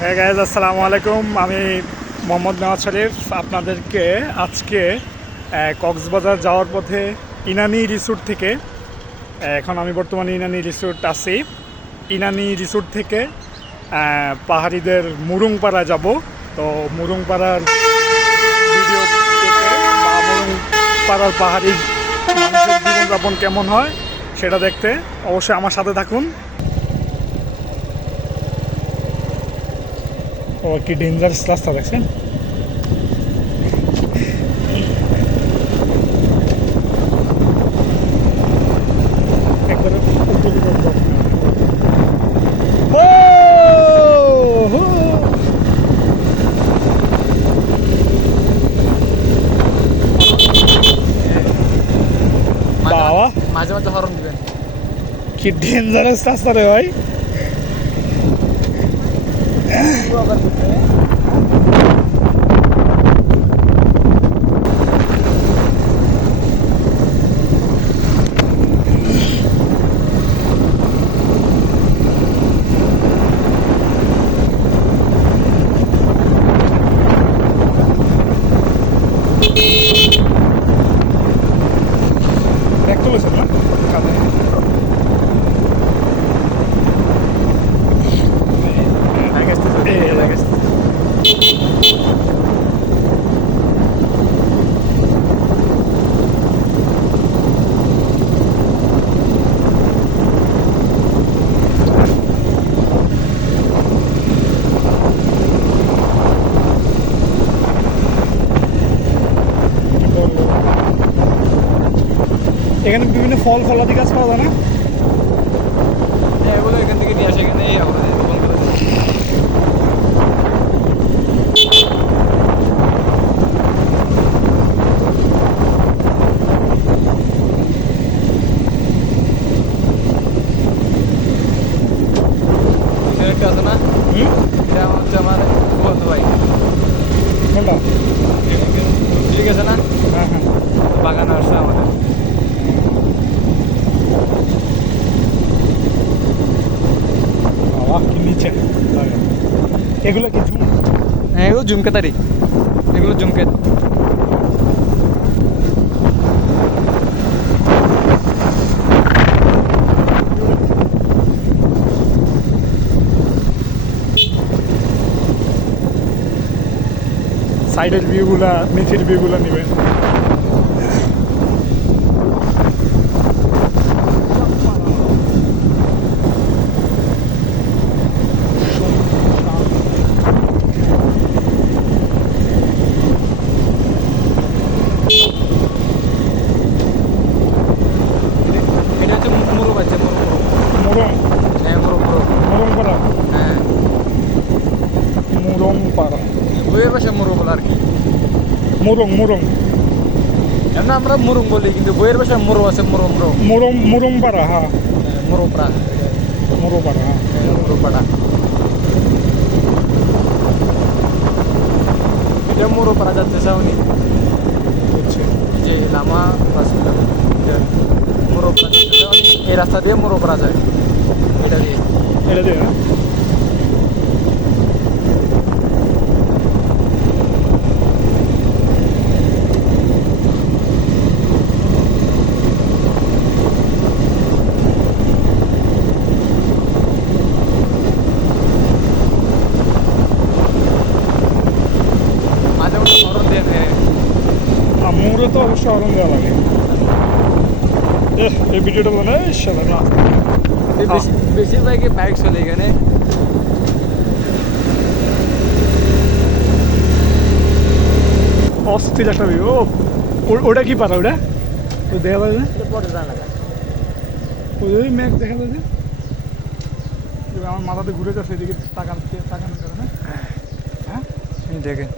হ্যাঁ গাইজ, আসসালামু আলাইকুম। আমি মোহাম্মদ নওয়াজ শরীফ। আপনাদেরকে আজকে কক্সবাজার যাওয়ার পথে ইনানি রিসোর্ট থেকে, এখন আমি বর্তমানে ইনানি রিসোর্ট আছি। ইনানি রিসোর্ট থেকে পাহাড়িদের মুরুংপাড়া যাব। তো মুরুংপাড়ার ভিডিও দেখে বা মুরুংপাড়ার পাহাড়ির মানুষের জীবনযাপন কেমন হয় সেটা দেখতে অবশ্যই আমার সাথে থাকুন। ও কি ডেঞ্জারাস রাস্তা দেখছেন। একবারে বাবা, মাঝে মাঝে হরন দিবেন। কি ডেঞ্জারাস রাস্তা রে ভাই। ব্যাক তুলেছেন না কাঁধে? এখানে বিভিন্ন ফল ফলাদি গাছ পাওয়া যায় না? এগুলো এখান থেকে নিয়ে আসে, এখানে আমরা রোপণ করে দিই। এখানে একটা আছে না, এটা হচ্ছে আমার বলতে ভাই। কোনটা? ঠিক আছে না, হ্যাঁ হ্যাঁ। বাগান আসছে আমাদের। বাবা, কি নিচে এগুলো কি ঝুম? হ্যাঁ, এগুলো ঝুমকেতারি, এগুলো ঝুমকেত। সাইডের ভিউগুলা, নিচের ভিউগুলা নেবেন। এটা হচ্ছে মুরু বাচ্চা, মুরু মুরু। মুরং, হ্যাঁ, মুরু মুরু। মুরংপাড়া, হ্যাঁ, মুরংপাড়া, বইয়ের পাশে মুরু বলে আর কি। মুরং মুরং এমন আমরা মুরুং বলি, কিন্তু বইয়ের পাশে মুরু আছে, মুরু মুরু। মুরং মুরংপাড়া, হ্যাঁ মুরুপাড়া, মুরোপাড়া, হ্যাঁ। মুরুপাড়া। এটা মুরুপাড়া যাচ্ছে সাউনি, বুঝছি। যে লামা বাস মুরুপাড়া যাচ্ছে সাউনি। এই রাস্তা দিয়ে মুরুপাড়া যায়, এটা দিয়ে। এটা দিয়ে না? মাঝে মধ্যে হরন দিয়ে নেয়। মুরে তো অবশ্যই হরণ দেওয়া লাগে। এই ভিডিওটা বানায় সাদা না। বেশিরভাগই বাইক চলে এখানে। অস্থির একটা ভিউ। ওটা কি পারা? ওটা তো দেখা যায় না? ওই মেঘ দেখা যায় যে আমার মাথাতে ঘুরে যাচ্ছে, এদিকে তাকানোর কারণে। হ্যাঁ, দেখেন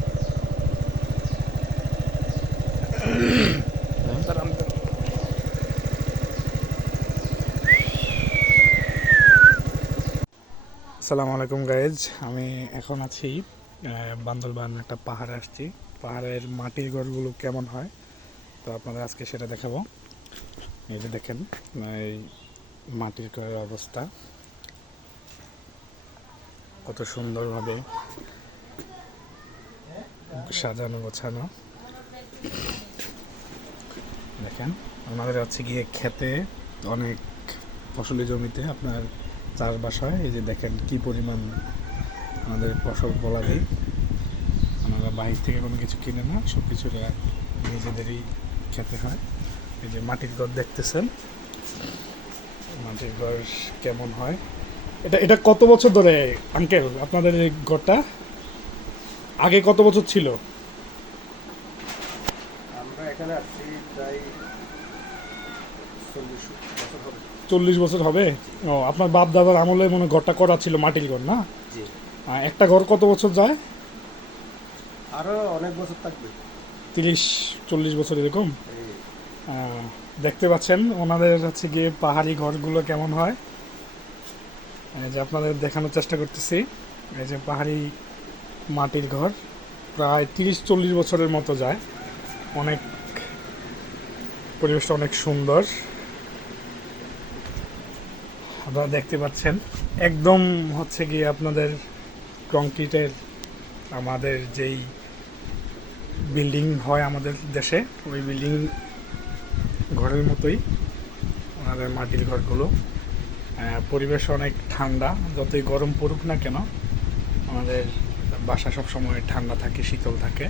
আসসালামু আলাইকুম গাইজ। আমি এখন আছি বান্দরবান একটা পাহাড়ে আসছি। পাহাড়ের মাটির ঘরগুলো কেমন হয় তো আপনাদের আজকে সেটা দেখাবো। এই যে দেখেন এই মাটির ঘরের অবস্থা কত সুন্দরভাবে সাজানো গোছানো। দেখেন আমাদের আছে গিয়ে খেতে, অনেক ফসলি জমিতে আপনার চাষবাস হয়। এই যে দেখেন কি পরিমাণ আমাদের ফসল বলা যায়। আমরা বাইরে থেকে কোনো কিছু কিনে না, সব কিছু নিজেদেরই খেতে হয়। এই যে মাটির ঘর দেখতেছেন, মাটির ঘর কেমন হয়। এটা কত বছর ধরে আঙ্কেল আপনাদের এই ঘরটা? আগে কত বছর ছিল? আমরা এখানে আসছি প্রায় 40 বছর হবে। 40 বছর হবে। ও, আপনার বাপ দাদার আমলে মনে হয় ঘরটা করা ছিল, মাটির ঘর না? জি, একটা ঘর কত বছর যায়? আরো অনেক বছর থাকবে। 30-40 বছর এরকম। এই দেখতে পাচ্ছেন ওনাদের হচ্ছে গিয়ে পাহাড়ি ঘরগুলো কেমন হয়। এই যে আপনাদের দেখানোর চেষ্টা করতেছি, এই যে পাহাড়ি মাটির ঘর প্রায় 30-40 বছরের মতো যায়। অনেক পরিবেশটা অনেক সুন্দর, আপনারা দেখতে পাচ্ছেন। একদম হচ্ছে গিয়ে আপনাদের কংক্রিটের আমাদের যেই বিল্ডিং হয় আমাদের দেশে, ওই বিল্ডিং ঘরের মতোই আমাদের মাটির ঘরগুলো। পরিবেশ অনেক ঠান্ডা, যতই গরম পড়ুক না কেন আমাদের বাসা সব সময় ঠান্ডা থাকে, শীতল থাকে।